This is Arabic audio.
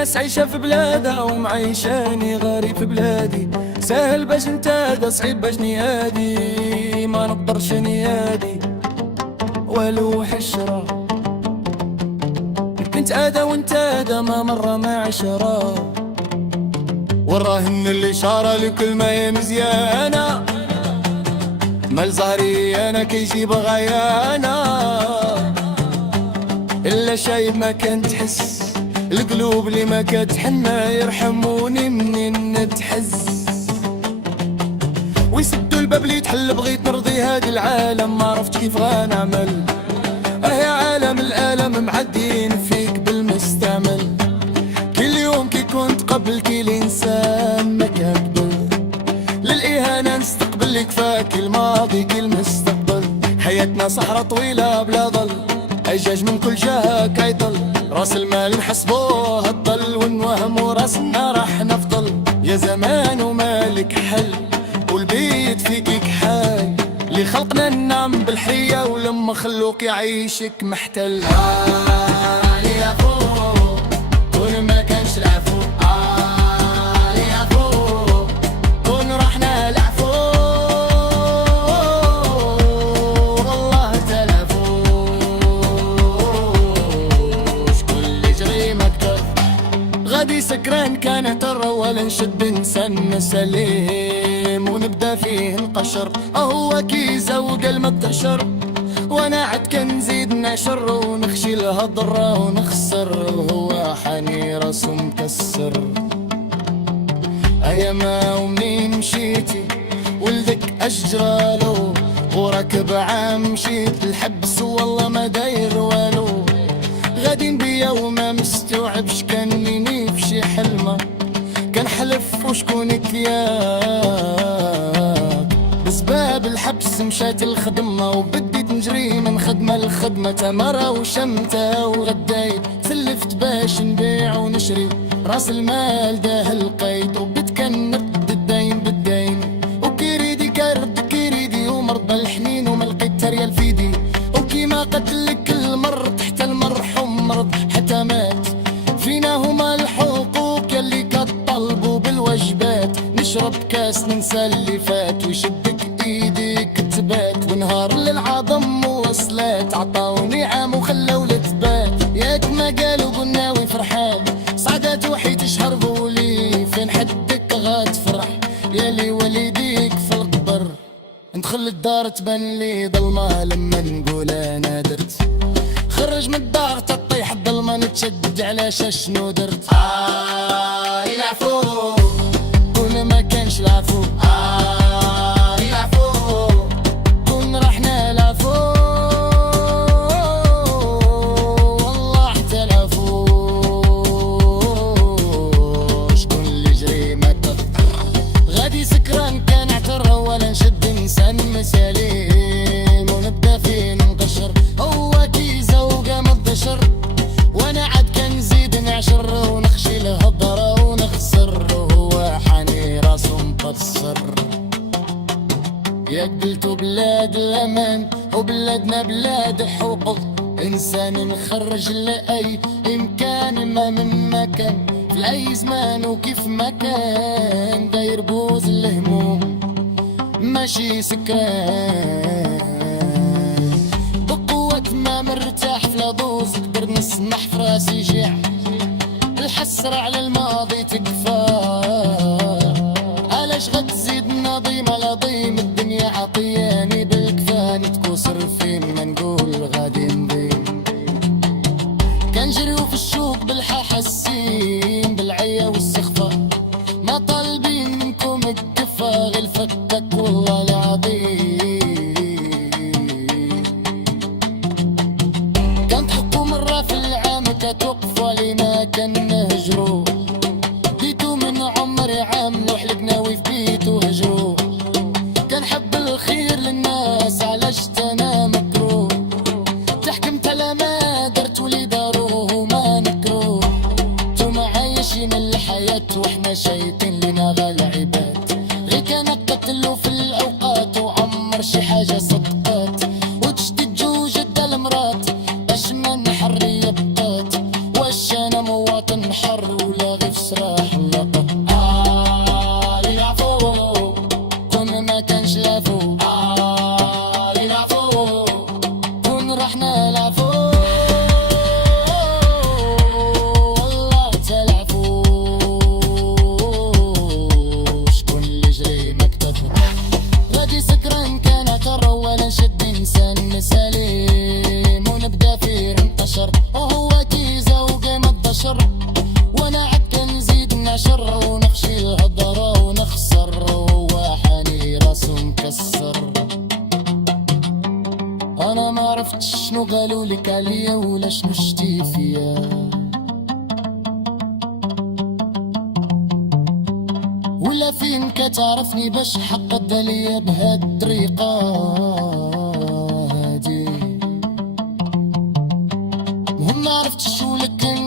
ناس عايشة في بلادها ومعيشاني غريب في بلادي. سهل باش نتادى صعيب باش نيادي، ما نقدرش نيادي والو حشرة. كنت آدى وانت آدى ما مرة ما عشرة، وراهن الإشارة لكل ما هي مزيانة. مال زهري أنا كيجيب غيانة، إلا شايب ما كان تحس القلوب اللي ما كتحنى يرحموني منين نتحز. ويسدوا الباب اللي يتحل، بغيت نرضي هاد العالم ما عرفت كيف غنعمل. يا عالم الألم معدين فيك بالمستعمل، كل يوم كي كنت قبل كل إنسان ما كقبل. للإهانة نستقبل لك فاك الماضي كل مستقبل. حياتنا صحرا طويلة بلا ظل، أجاج من كل جهة كيضل. راس المال نحسبوه الضل ونوهم وراسنا راح نفضل. يا زمان ومالك حل والبيت فيك كحال، اللي خلقنا ننام بالحرية ولما خلوك يعيشك محتل. يا فوق كون ما كانش العفو، يا فوق كون رحنا العفو. والله تلفو شكون اللي جري مكتب. غادي سكران كان اعتر ولا نشد انسان سليم ونبدا فيه نقشر. هو كي زوق المبتشر وانا عاد كنزيد نعشر ونخشي الهضره ونخسر. وهو حاني راسو مكسر. اياما ومنين مشيتي ولدك اجرالو، وراكب عام مشيت الحبس والله ما داير والو. غادي بيا وما مستوعبش كانني في شي حلمه، كنحلف وشكونك ياك. بسباب الحبس مشات الخدمة وبديت نجري من خدمة لخدمة. تمرة وشمتة وغدايت سلفت باش نبيع ونشري. راس المال داه القيد وبديت كنرد الدين بالدين. وكيريدي كرد كيريدي ومرضى الحنين وما لقيت ريال فيدي. وكيما قتلك كل مر تحت المرحوم مرض حتى مات. فينا هما الحقوق يلي كطلبوا بالواجبات. نشرب كاس ننسى اللي فات ويشدك ايديك تبات. ونهار للعظم وصلات عطاوني عام وخلوا لتبات. ياك ما قالوا قلناوي فرحان صعدات وحيد شهر بولي. فين حدك غاتفرح يالي والديك في القبر. ندخل الدار تبان لي ظلمة لما نقول انا درت. خرج من الدار تطيح الظلمة نتشدد على شنو درت. العفو كون ما كانش العفو. العفو كون رحنا العفو. والله حتى العفو شكون اللي جري ما تقدر. غادي سكران كان اعتر ولا نشد انسان مساليم ونبدا فيه نقشر. هو كي زوقه مضشر وانا عاد كنزيد نعشر ونخشي الهضره ونخسر. وهو حاني راسو مقصر. يا قلتو بلاد الامان وبلادنا بلاد حقوق انسان. نخرج لاي امكان ما من مكان في اي زمان وكيف ما كان. داير بوز الهموم ماشي سكران. بقوة ما مرتاح في لادوز قدر نسمح في راسي جيع. الحسرة على الماضي تكفى. علاش غتزيد نظيم على ضيم الدنيا عطياني بالكفان. تكوسر فين ما نقول غادي نديم. كنجريو في الشوق بالحاسين بالعيا والسخفة. ما طالبين منكم الكفة غير فكك والله العظيم. كانت حقو مرة في العام كتوقفوا علينا كنهجرو. بيتو من عمري عام لو حلقنا وفي بيتو هجرو. كنحب الخير للناس علاش انا مكروه. تحكمت على ما درت ولي داروه ما نكروه. نتوما عايشين الحياة وحنا شايطين لنا غالعبات. غير كان قتلو في الاوقات وعمر شي حاجة صدقات. وتشدد جوج المرات باش ما نحري بطات. واش انا مواطن لك عليا ولا شنو شتي فيا. ولا فين كتعرفني باش حقد عليا بهاد الطريقة هادي. مهم معرفتش ولكن